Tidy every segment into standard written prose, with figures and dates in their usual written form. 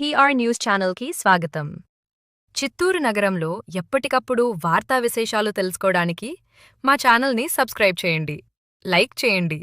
PR news ఛానల్కి స్వాగతం. చిత్తూరు నగరంలో ఎప్పటికప్పుడు వార్తా విశేషాలు తెలుసుకోవడానికి మా ఛానల్ని సబ్స్క్రైబ్ చేయండి, లైక్ చేయండి.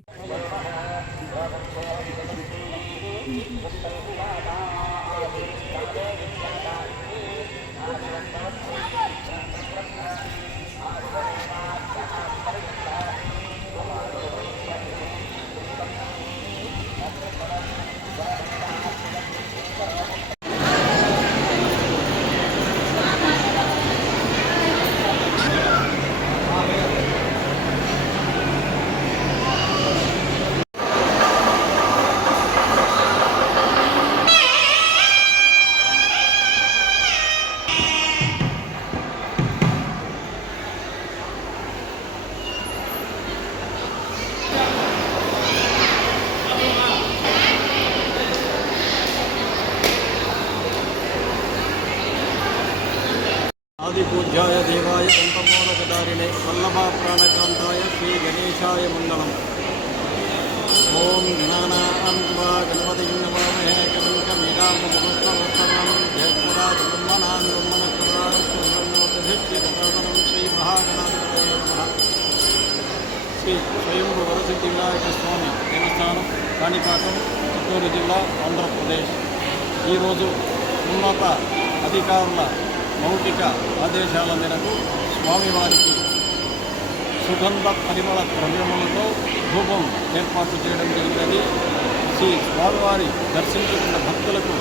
आदिपूज्याय देवाय कंठमोदकधारिणे वल्लभा प्राणकांताय श्री गणेशाय मंगलम्. ओं गणानां त्वा गणपतिं नमामहे कविं कवीनामुपमस्तवत्तमं जयपुरा ब्रह्मणां ब्रह्मणप्रदानं श्री महागणाधिपतये नमः. శ్రీ స్వయంభూ వరసిద్ధి వినాయక స్వామి దేవస్థానం కాణిపాకం, చిత్తూరు జిల్లా, ఆంధ్రప్రదేశ్. ఈరోజు ఉన్నత అధికారుల మౌఖిక ఆదేశాల మేరకు స్వామివారికి సుగంధ పరిమళ ద్రవ్యములతో ధూపం ఏర్పాటు చేయడం జరిగినది. శ్రీ స్వామివారి దర్శించుకున్న భక్తులకు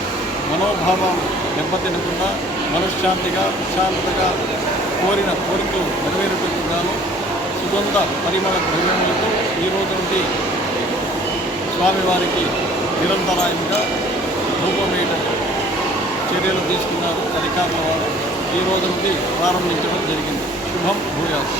మనోభావం దెబ్బతినకుండా మనశ్శాంతిగా, ప్రశాంతతగా కోరిన కోరికలు నెరవేరుతుందాను సుగంధ పరిమళ ద్రవ్యములతో ఈ రోజు నుండి స్వామివారికి నిరంతరాయంగా ధూపం వేయడం చర్యలు తీసుకున్నారు అధికారుల వారు. ఈ రోజు నుండి ప్రారంభించడం జరిగింది. శుభం భూయాత్.